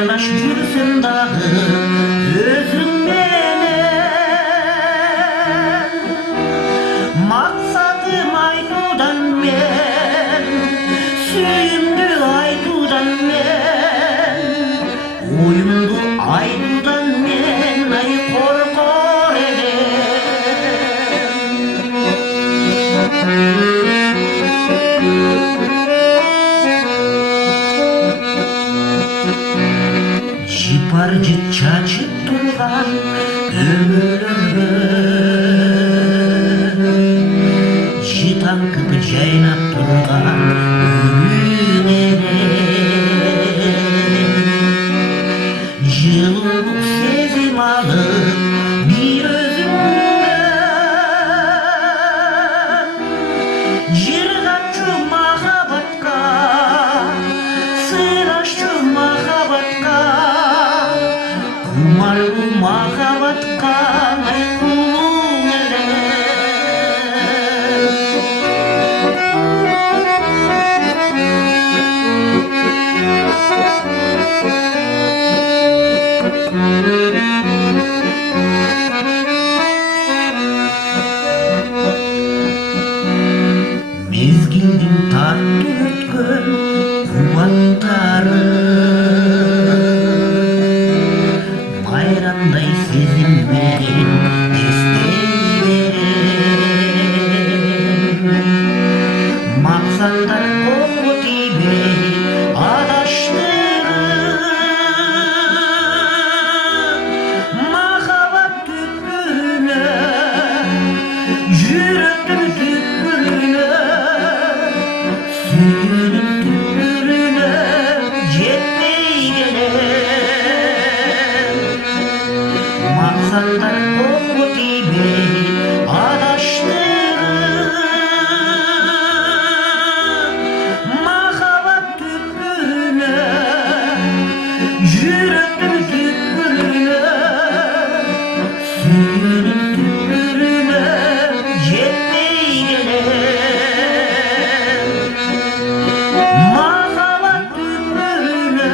Paylaş yürüsün dağı özün menен. Maksadım aytudan men, sүйүмдү aytudan men, oyumdu aytudan men, ay korkor Жипар жит чачып турган өмүрлөргө, жит аңкып жайнап турган үнү менен, жылуулук сезим алып бир өзүңдөн, жыргатчу махабатка, сыйлашчу махабатка, Kumarlı mahabatka kulum Mezgildim tatlı ötkön kuvattары Bayramday сезим менен эстей берем. Максаттар колго тийбей адаштырып, махаббат түпкүрүнө, жүрөктүн түпкүрүнө, сүйүүнүн түпкүрүнө жетпей келем. Максаттар колго тийбей адаштырып, махаббат түпкүрүнө, жүрөктүн түпкүрүнө, сүйүүнүн түпкүрүнө жетпей келем. Махаббат түпкүрүнө